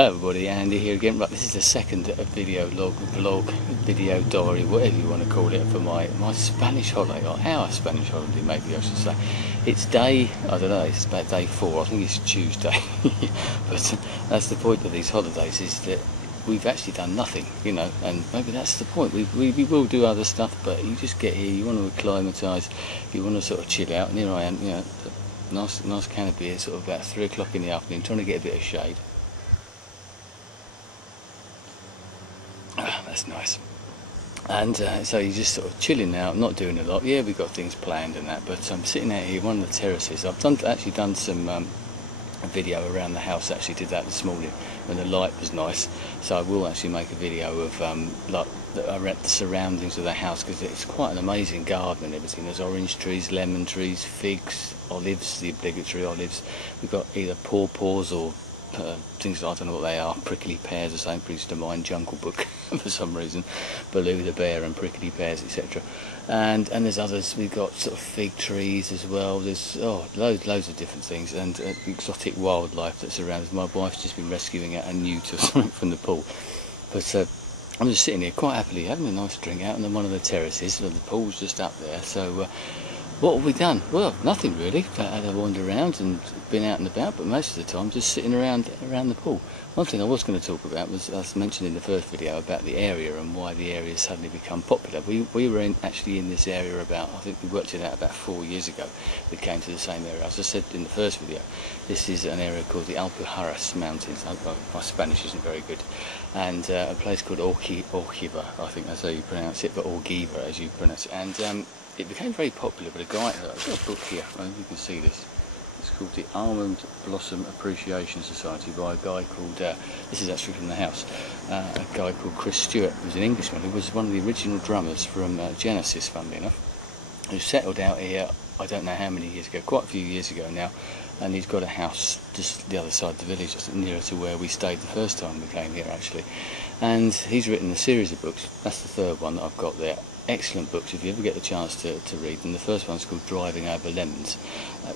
Everybody, Andy here again. Right, this is the second video vlog, video diary, whatever you want to call it, for my Spanish holiday, or our Spanish holiday maybe I should say. It's day, I don't know, it's about day 4, I think it's Tuesday. But that's the point of these holidays, is that we've actually done nothing, you know, and maybe that's the point. We will do other stuff, but you just get here, you want to acclimatise, you want to sort of chill out, and here I am, you know, nice can of beer, sort of about 3 o'clock in the afternoon, trying to get a bit of shade. That's nice. And so you're just sort of chilling out, not doing a lot. Yeah, we've got things planned and that, but I'm sitting out here, one of the terraces. I've actually done some a video around the house. Actually did that this morning when the light was nice. So I will actually make a video of like around the surroundings of the house, because it's quite an amazing garden and everything. There's orange trees, lemon trees, figs, olives, the obligatory olives. We've got either pawpaws or things, I don't know what they are, prickly pears, the same brings to mind Jungle Book for some reason, Baloo the bear and prickly pears, etc. And there's others. We've got sort of fig trees as well. There's loads of different things, and exotic wildlife that's around us. My wife's just been rescuing a newt or something from the pool, but I'm just sitting here quite happily having a nice drink out on one of the terraces, and the pool's just up there. So what have we done? Well, nothing really. Had a wander around and been out and about, but most of the time just sitting around the pool. One thing I was going to talk about was, as mentioned in the first video, about the area and why the area has suddenly become popular. We were actually in this area about, I think we worked it out about 4 years ago. We came to the same area. As I said in the first video, this is an area called the Alpujarras Mountains. My Spanish isn't very good. And a place called Orgiva, I think that's how you pronounce it, but Orgiva as you pronounce it. And it became very popular, but I've got a book here, I don't know if you can see this. It's called the Almond Blossom Appreciation Society by a guy called, this is actually from the house, a guy called Chris Stewart, who's an Englishman, who was one of the original drummers from Genesis, funnily enough, who settled out here, I don't know how many years ago, quite a few years ago now, and he's got a house just the other side of the village, just nearer to where we stayed the first time we came here actually. And he's written a series of books. That's the third one that I've got there. Excellent books if you ever get the chance to read them. The first one's called Driving Over Lemons,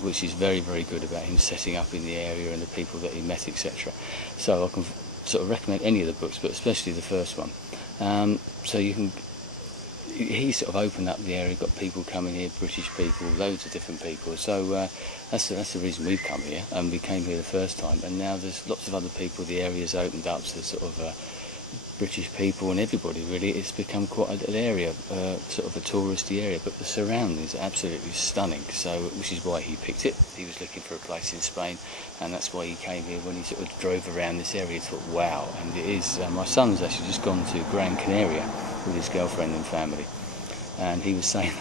which is very, very good about him setting up in the area and the people that he met, etc. So I can sort of recommend any of the books, but especially the first one. So you can, he sort of opened up the area, got people coming here, British people, loads of different people. So that's the reason we've come here, and we came here the first time, and now there's lots of other people. The area's opened up, so sort of British people and everybody really. It's become quite a little area, sort of a touristy area, but the surroundings are absolutely stunning. So, which is why he picked it. He was looking for a place in Spain, and that's why he came here. When he sort of drove around this area, he thought, wow. And it is. My son's actually just gone to Gran Canaria with his girlfriend and family, and he was saying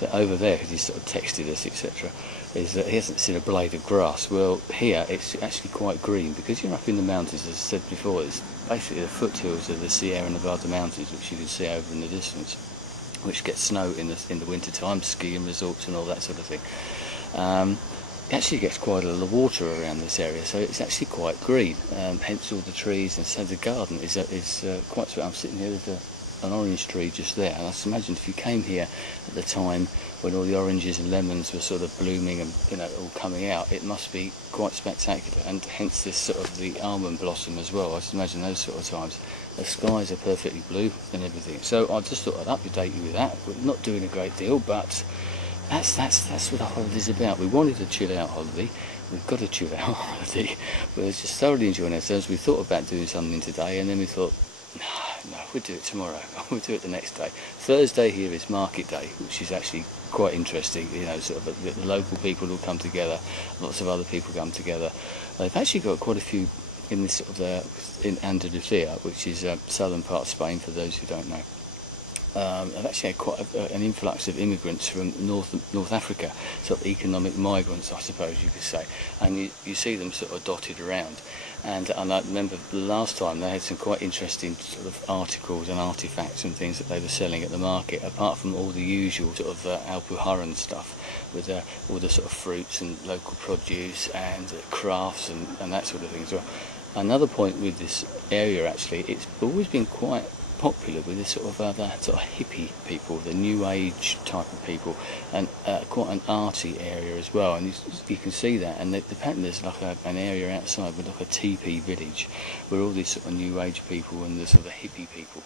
that over there, because he sort of texted us, etc., is that he hasn't seen a blade of grass. Well, here it's actually quite green, because you're up in the mountains, as I said before. It's basically the foothills of the Sierra Nevada mountains, which you can see over in the distance, which get snow in the winter time, skiing resorts and all that sort of thing. It actually gets quite a lot of water around this area, so it's actually quite green, hence all the trees. And so the garden is quite sweet. I'm sitting here with an orange tree just there, and I just imagine if you came here at the time when all the oranges and lemons were sort of blooming and, you know, all coming out, it must be quite spectacular. And hence this sort of the almond blossom as well. I just imagine those sort of times the skies are perfectly blue and everything. So I just thought I'd update you with that. We're not doing a great deal, but that's what the holiday's about. We wanted a chill out holiday. We've got a chill out holiday. We're just thoroughly enjoying ourselves. We thought about doing something today, and then we thought, no, we'll do it tomorrow. We'll do it the next day. Thursday here is market day, which is actually quite interesting. You know, sort of the local people will come together. Lots of other people come together. They've actually got quite a few in this sort of in Andalusia, which is southern part of Spain. For those who don't know, I've actually had quite an influx of immigrants from North Africa, sort of economic migrants, I suppose you could say. And you see them sort of dotted around. And I remember the last time they had some quite interesting sort of articles and artifacts and things that they were selling at the market, apart from all the usual sort of Alpujarran stuff, with all the sort of fruits and local produce and crafts and that sort of thing as well. Another point with this area, actually, it's always been quite popular with the sort of hippie people, the new age type of people, and quite an arty area as well. And you can see that. And apparently there's like an area outside with like a teepee village, where all these sort of new age people and the sort of hippie people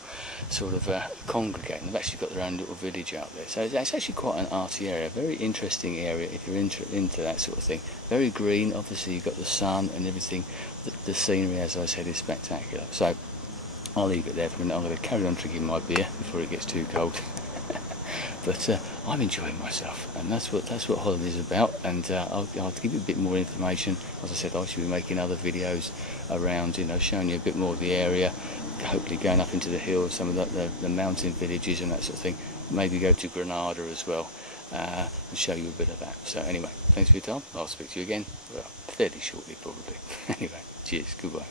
sort of congregate. And they've actually got their own little village out there. So it's actually quite an arty area, very interesting area if you're into that sort of thing. Very green. Obviously you've got the sun and everything. The scenery, as I said, is spectacular. So I'll leave it there for a minute. I'm going to carry on drinking my beer before it gets too cold. But I'm enjoying myself, and that's what holidays are about. And I'll give you a bit more information. As I said, I should be making other videos around, showing you a bit more of the area. Hopefully going up into the hills, some of the mountain villages and that sort of thing. Maybe go to Granada as well, and show you a bit of that. So anyway, thanks for your time. I'll speak to you again, well, fairly shortly probably. Anyway, cheers, goodbye.